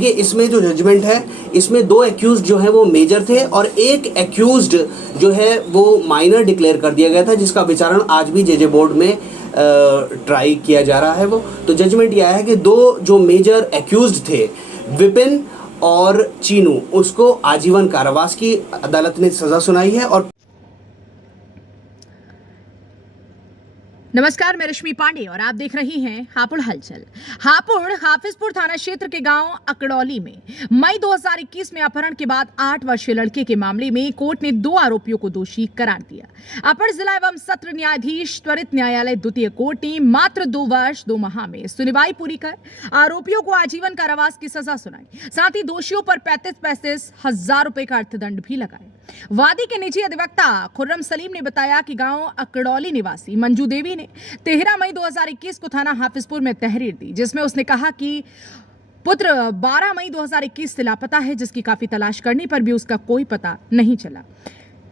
देखिए, इसमें जो जजमेंट है, इसमें 2 एक्यूज्ड जो है वो मेजर थे और एक एक्यूज्ड जो है वो माइनर डिक्लेयर कर दिया गया था, जिसका विचारण आज भी जेजे बोर्ड में ट्राई किया जा रहा है। वो तो जजमेंट यह है कि 2 जो मेजर एक्यूज्ड थे, विपिन और चीनू, उसको आजीवन कारावास की अदालत ने सजा सुनाई है। और नमस्कार, मैं रश्मि पांडे और आप देख रही हैं हापुड़ हलचल। हापुड़ हाफिजपुर थाना क्षेत्र के गांव अकड़ौली में मई 2021 में अपहरण के बाद 8 वर्षीय लड़के के मामले में कोर्ट ने 2 आरोपियों को दोषी करार दिया। अपर जिला एवं सत्र न्यायाधीश त्वरित न्यायालय द्वितीय कोर्ट ने मात्र 2 वर्ष 2 माह में सुनवाई पूरी कर आरोपियों को आजीवन कारावास की सजा सुनाई। साथ ही दोषियों पर 35-35 हजार रुपए का अर्थदंड भी लगाए। वादी के निजी अधिवक्ता खुर्रम सलीम ने बताया कि गांव अकड़ौली निवासी मंजू देवी ने 13 मई 2021 को थाना हाफिजपुर में तहरीर दी, जिसमें उसने कहा कि पुत्र 12 मई 2021 से लापता है, जिसकी काफी तलाश करने पर भी उसका कोई पता नहीं चला।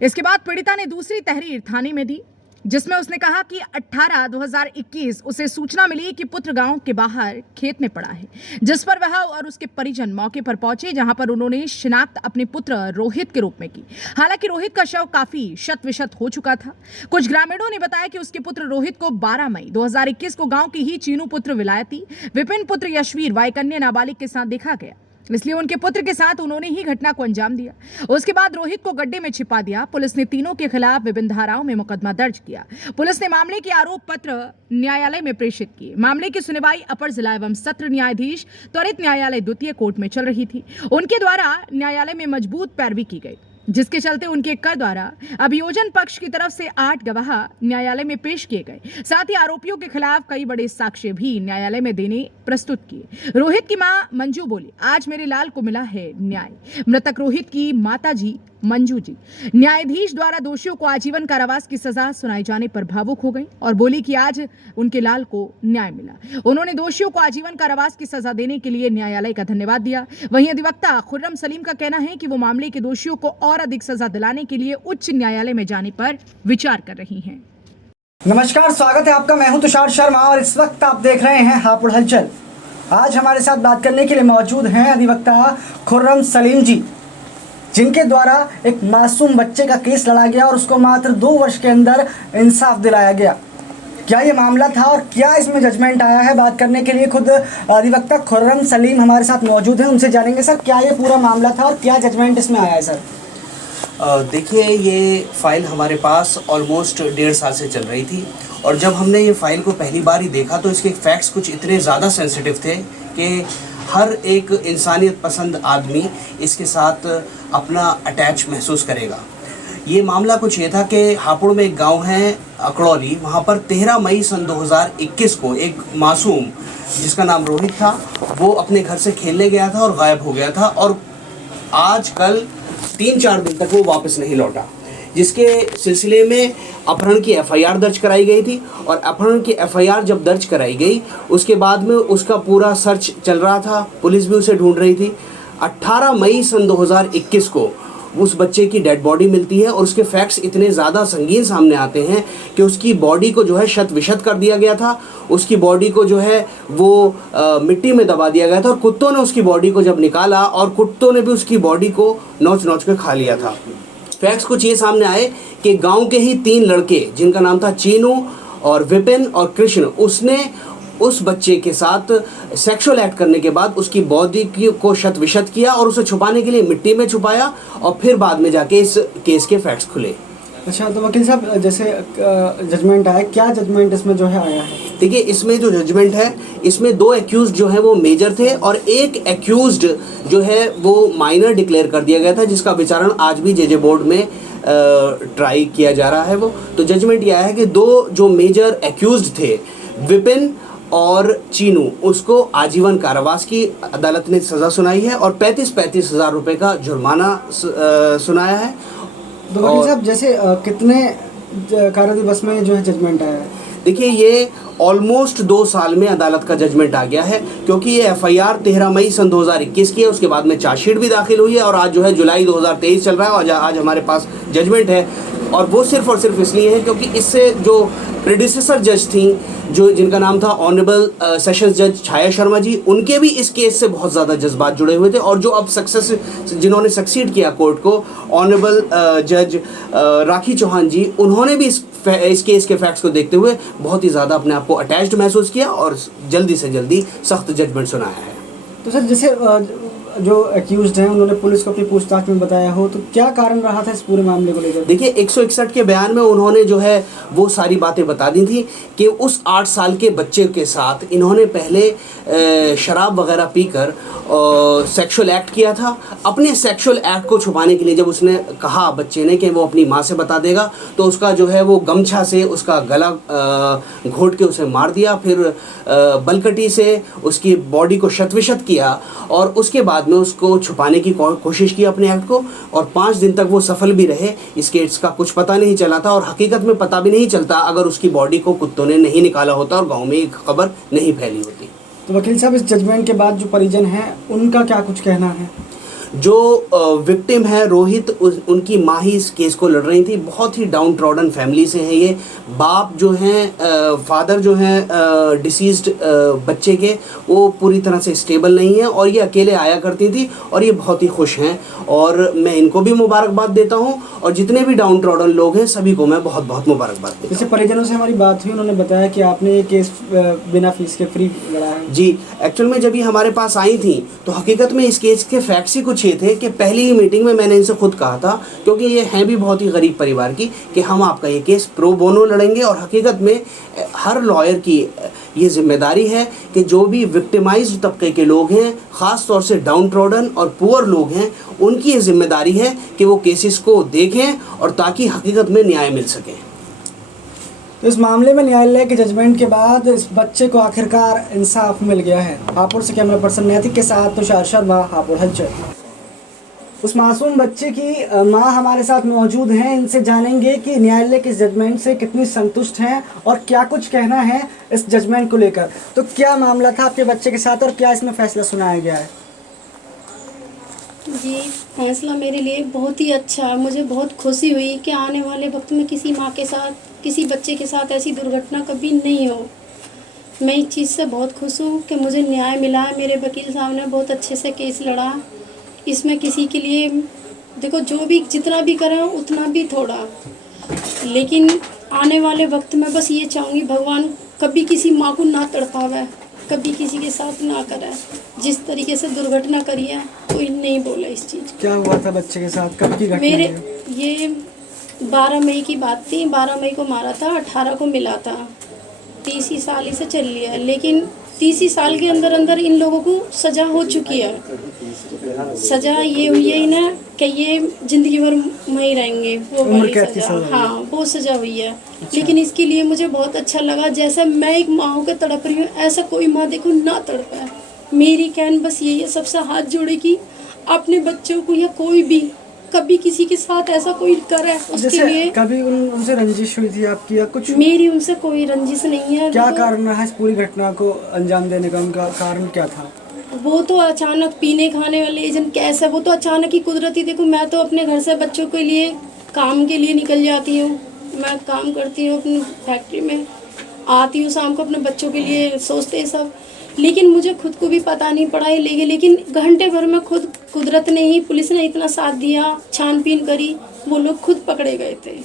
इसके बाद पीड़िता ने दूसरी तहरीर थाने में दी, जिसमें उसने कहा कि 18/2021 उसे सूचना मिली कि पुत्र गांव के बाहर खेत में पड़ा है, जिस पर वह और उसके परिजन मौके पर पहुंचे, जहां पर उन्होंने शिनाख्त अपने पुत्र रोहित के रूप में की। हालांकि रोहित का शव काफी शत-विशत हो चुका था। कुछ ग्रामीणों ने बताया कि उसके पुत्र रोहित को 12 मई 2021 को गांव के ही चीनू पुत्र विलायती विपिन पुत्र यशवीर वायकन्या नाबालिग के साथ देखा गया, इसलिए उनके पुत्र के साथ उन्होंने ही घटना को अंजाम दिया। उसके बाद रोहित को गड्ढे में छिपा दिया। पुलिस ने तीनों के खिलाफ विभिन्न धाराओं में मुकदमा दर्ज किया। पुलिस ने मामले के आरोप पत्र न्यायालय में प्रेषित किए। मामले की सुनवाई अपर जिला एवं सत्र न्यायाधीश त्वरित न्यायालय द्वितीय कोर्ट में चल रही थी। उनके द्वारा न्यायालय में मजबूत पैरवी की गई, जिसके चलते उनके कर द्वारा अभियोजन पक्ष की तरफ से 8 गवाह न्यायालय में पेश किए गए। साथ ही आरोपियों के खिलाफ कई बड़े साक्ष्य भी न्यायालय में देने प्रस्तुत किए। रोहित की मां मंजू बोली, आज मेरे लाल को मिला है न्याय। मृतक रोहित की माता जी मंजू जी न्यायाधीश द्वारा दोषियों को आजीवन कारावास की सजा सुनाए जाने पर भावुक हो गई और बोली कि आज उनके लाल को न्याय मिला। उन्होंने दोषियों को आजीवन कारावास की सजा देने के लिए न्यायालय का धन्यवाद दिया। वहीं अधिवक्ता खुर्रम सलीम का कहना है कि वो मामले के दोषियों को और अधिक सजा दिलाने के लिए उच्च न्यायालय में जाने पर विचार कर रही हैं। नमस्कार, स्वागत है आपका। मैं हूं तुषार शर्मा और इस वक्त आप देख रहे हैं हापुड़ हलचल। आज हमारे साथ बात करने के लिए मौजूद हैं अधिवक्ता खुर्रम सलीम जी, जिनके द्वारा एक मासूम बच्चे का केस लड़ा गया और उसको मात्र 2 वर्ष के अंदर इंसाफ दिलाया गया। क्या ये मामला था और क्या इसमें जजमेंट आया है, बात करने के लिए खुद अधिवक्ता खुर्रम सलीम हमारे साथ मौजूद हैं। उनसे जानेंगे सर, क्या ये पूरा मामला था और क्या जजमेंट इसमें आया है सर? देखिए, ये फाइल हमारे पास ऑलमोस्ट 1.5 साल से चल रही थी और जब हमने ये फाइल को पहली बार ही देखा तो इसके फैक्ट्स कुछ इतने ज़्यादा सेंसिटिव थे कि हर एक इंसानियत पसंद आदमी इसके साथ अपना अटैच महसूस करेगा। ये मामला कुछ ये था कि हापुड़ में एक गांव है अकड़ौली, वहाँ पर 13 मई सन 2021 को एक मासूम जिसका नाम रोहित था, वो अपने घर से खेलने गया था और गायब हो गया था और आज कल 3-4 दिन तक वो वापस नहीं लौटा, जिसके सिलसिले में अपहरण की एफआईआर दर्ज कराई गई थी। और अपहरण की एफआईआर जब दर्ज कराई गई उसके बाद में उसका पूरा सर्च चल रहा था, पुलिस भी उसे ढूंढ रही थी। 18 मई सन 2021 को उस बच्चे की डेड बॉडी मिलती है और उसके फैक्ट्स इतने ज़्यादा संगीन सामने आते हैं कि उसकी बॉडी को जो है शत विशत कर दिया गया था, उसकी बॉडी को जो है वो मिट्टी में दबा दिया गया था और कुत्तों ने उसकी बॉडी को जब निकाला और कुत्तों ने भी उसकी बॉडी को नोच नोच कर खा लिया था। फैक्ट्स कुछ ये सामने आए कि गांव के ही 3 लड़के, जिनका नाम था चीनू और विपिन और कृष्ण, उसने उस बच्चे के साथ सेक्सुअल एक्ट करने के बाद उसकी बॉडी को शत विशत किया और उसे छुपाने के लिए मिट्टी में छुपाया और फिर बाद में जाके इस केस के फैक्ट्स खुले। अच्छा, तो वकील साहब, जैसे जजमेंट आया, क्या जजमेंट इसमें जो है आया है? देखिए, इसमें जो जजमेंट है, इसमें 2 एक्यूज्ड जो है वो मेजर थे और एक एक्यूज्ड जो है वो माइनर डिक्लेयर कर दिया गया था, जिसका विचारण आज भी जेजे बोर्ड में ट्राई किया जा रहा है। वो तो जजमेंट यह है कि 2 जो मेजर एक्यूज्ड थे, विपिन और चीनू, उसको आजीवन कारावास की अदालत ने सजा सुनाई है और 35-35 हजार रुपये का जुर्माना सुनाया है। तो वकील साहब, जैसे कितने कार्य दिवस में जो है जजमेंट आया है? देखिए, ये ऑलमोस्ट 2 साल में अदालत का जजमेंट आ गया है, क्योंकि ये एफआईआर 13 मई सन 2021 की है। उसके बाद में चार्जशीट भी दाखिल हुई है और आज जो है जुलाई 2023 चल रहा है और आज हमारे पास जजमेंट है। और वो सिर्फ और सिर्फ इसलिए है क्योंकि इससे जो प्रेडिसेसर जज थी, जो जिनका नाम था ऑनरेबल सेशंस जज छाया शर्मा जी, उनके भी इस केस से बहुत ज़्यादा जज्बात जुड़े हुए थे। और जो अब जिन्होंने सक्सीड किया कोर्ट को, ऑनरेबल जज राखी चौहान जी, उन्होंने भी इस केस के फैक्ट्स को देखते हुए बहुत ही ज़्यादा अपने आप को अटैच्ड महसूस किया और जल्दी से जल्दी सख्त जजमेंट सुनाया है। तो सर, जैसे जो एक्यूज्ड हैं उन्होंने पुलिस को अपनी पूछताछ में बताया हो, तो क्या कारण रहा था इस पूरे मामले को लेकर? देखिए, 161 के बयान में उन्होंने जो है वो सारी बातें बता दी थी कि उस 8 साल के बच्चे के साथ इन्होंने पहले शराब वगैरह पीकर सेक्सुअल एक्ट किया था। अपने सेक्सुअल एक्ट को छुपाने के लिए जब उसने कहा बच्चे ने कि वो अपनी माँ से बता देगा, तो उसका जो है वो गमछा से उसका गला घोट के उसे मार दिया, फिर बलकटी से उसकी बॉडी को शतविशत किया और उसके बाद में उसको छुपाने की कोशिश की अपने एक्ट को। और 5 दिन तक वो सफल भी रहे। इस केस का कुछ पता नहीं चला था और हकीकत में पता भी नहीं चलता अगर उसकी बॉडी को कुत्तों ने नहीं निकाला होता और गांव में एक खबर नहीं फैली होती। तो वकील साहब, इस जजमेंट के बाद जो परिजन हैं उनका क्या कुछ कहना है? जो विक्टिम है रोहित, उनकी माँ ही इस केस को लड़ रही थी। बहुत ही डाउन ट्रॉडन फैमिली से है ये। बाप जो हैं, फादर जो हैं डिसीज्ड बच्चे के, वो पूरी तरह से स्टेबल नहीं है और ये अकेले आया करती थी और ये बहुत ही खुश हैं और मैं इनको भी मुबारकबाद देता हूँ और जितने भी डाउन ट्रॉडन लोग हैं सभी को मैं बहुत बहुत मुबारकबाद देता हूँ। जैसे परिजनों से हमारी बात हुई, उन्होंने बताया कि आपने ये केस बिना फीस के फ्री लड़ा है। जी, एक्चुअल में जब ये हमारे पास आई थी तो हकीकत में इस केस के फैक्ट्स ही कुछ ये थे कि पहली ही मीटिंग में मैंने इनसे खुद कहा था, क्योंकि ये हैं भी बहुत ही गरीब परिवार की, कि हम आपका ये केस प्रो बोनो लड़ेंगे। और हकीकत में हर लॉयर की ये जिम्मेदारी है कि जो भी विक्टिमाइज्ड तबके के लोग हैं, ख़ास तौर से डाउन ट्रॉडन और पुअर लोग हैं, उनकी ये जिम्मेदारी है कि वो केसेस को देखें और ताकि हकीकत में न्याय मिल सके। तो इस मामले में न्यायालय के जजमेंट के बाद इस बच्चे को आखिरकार इंसाफ मिल गया है। हापुड़ से कैमरा पर्सन नैतिक के साथ तुषार शर्मा, हापुड़ हलचल। उस मासूम बच्चे की माँ हमारे साथ मौजूद हैं, इनसे जानेंगे कि न्यायालय के जजमेंट से कितनी संतुष्ट हैं और क्या कुछ कहना है इस जजमेंट को लेकर। तो क्या मामला था आपके बच्चे के साथ और क्या इसमें फैसला सुनाया गया है? जी, फैसला मेरे लिए बहुत ही अच्छा है। मुझे बहुत खुशी हुई कि आने वाले वक्त में किसी माँ के साथ, किसी बच्चे के साथ ऐसी दुर्घटना कभी नहीं हो। मैं इस चीज़ से बहुत खुश हूँ कि मुझे न्याय मिला है। मेरे वकील साहब ने बहुत अच्छे से केस लड़ा। इसमें किसी के लिए देखो, जो भी जितना भी करें उतना भी थोड़ा, लेकिन आने वाले वक्त में बस ये चाहूँगी भगवान कभी किसी माँ को ना तड़पावे, कभी किसी के साथ ना करे। जिस तरीके से दुर्घटना करी है कोई नहीं बोला इस चीज़। क्या हुआ था बच्चे के साथ, कब की घटना मेरे है? ये 12 मई की बात थी। 12 मई को मारा था, 18 को मिला था। 30 ही साल से चल लिया है, लेकिन 30 ही साल के अंदर अंदर इन लोगों को सज़ा हो चुकी है। सज़ा ये हुई है इन्हें कि ये ज़िंदगी भर वहीं रहेंगे, वो वाली सज़ा। हाँ, वो सज़ा हुई है। लेकिन इसके लिए मुझे बहुत अच्छा लगा। जैसा मैं एक माँ होकर तड़प रही हूँ, ऐसा कोई माँ देखो ना तड़पे। मेरी कहन बस यही है, सबसे हाथ जोड़े कि अपने बच्चों को या कोई भी कभी किसी के साथ ऐसा कोई करे उसके लिए। कभी उनसे रंजिश हुई थी आपकी या कुछ? मेरी उनसे कोई रंजिश नहीं है। क्या कारण रहा इस पूरी घटना को अंजाम देने का, उनका कारण क्या था? वो तो अचानक पीने खाने वाले एजेंट कैसे, वो तो अचानक ही कुदरती। देखो, मैं तो अपने घर से बच्चों के लिए काम के लिए निकल जाती हूँ। मैं काम करती हूँ अपनी फैक्ट्री में, आती हूँ शाम को अपने बच्चों के लिए सोचते हैं सब। लेकिन मुझे खुद को भी पता नहीं पड़ा है, लेकिन घंटे भर में खुद कुदरत ने ही, पुलिस ने इतना साथ दिया, छानबीन करी, वो लोग खुद पकड़े गए थे।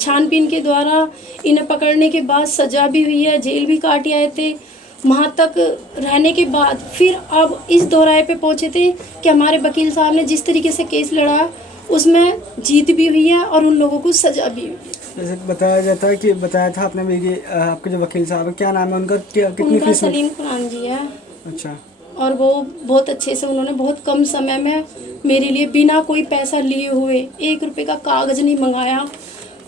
छानबीन के द्वारा इन्हें पकड़ने के बाद सज़ा भी हुई है, जेल भी काटे आए थे। वहाँ तक रहने के बाद फिर अब इस दोहराए पे पहुँचे थे कि हमारे वकील साहब ने जिस तरीके से केस लड़ा उसमें जीत भी हुई है और उन लोगों को सज़ा भी हुई है। जैसे बताया जाता है कि बताया था आपने भी कि आपके जो वकील साहब है, क्या नाम है उनका, कितनी फीस? सलीम कुरान जी है। अच्छा। और वो बहुत अच्छे से, उन्होंने बहुत कम समय में मेरे लिए बिना कोई पैसा लिए हुए 1 रुपये का कागज़ नहीं मंगाया,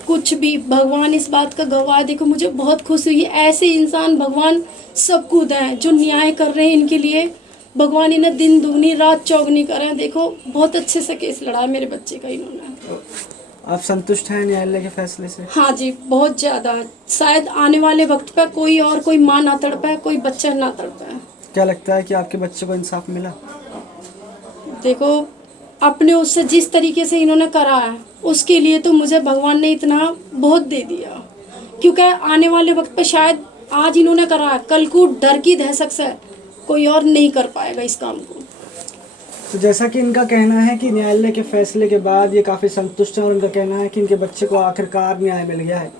कुछ भी। भगवान इस बात का गवाह। देखो, मुझे बहुत खुशी हुई। ऐसे इंसान भगवान सबको दें जो न्याय कर रहे हैं इनके लिए। भगवान इन्हें दिन दुगनी रात चौगनी करें। देखो, बहुत अच्छे से केस लड़ा है मेरे बच्चे का इन्होंने। आप संतुष्ट हैं न्यायालय के फैसले से? हाँ जी, बहुत ज़्यादा। शायद आने वाले वक्त पर कोई माँ ना तड़पे, कोई बच्चा ना तड़पे। क्या लगता है कि आपके बच्चे को इंसाफ मिला? देखो, अपने उससे जिस तरीके से इन्होंने करा है उसके लिए तो मुझे भगवान ने इतना बहुत दे दिया, क्योंकि आने वाले वक्त पे शायद आज इन्होंने करा है, कल को डर की दहशत से कोई और नहीं कर पाएगा इस काम को। तो जैसा कि इनका कहना है कि न्यायालय के फैसले के बाद ये काफ़ी संतुष्ट हैं और इनका कहना है कि इनके बच्चे को आखिरकार न्याय मिल गया है।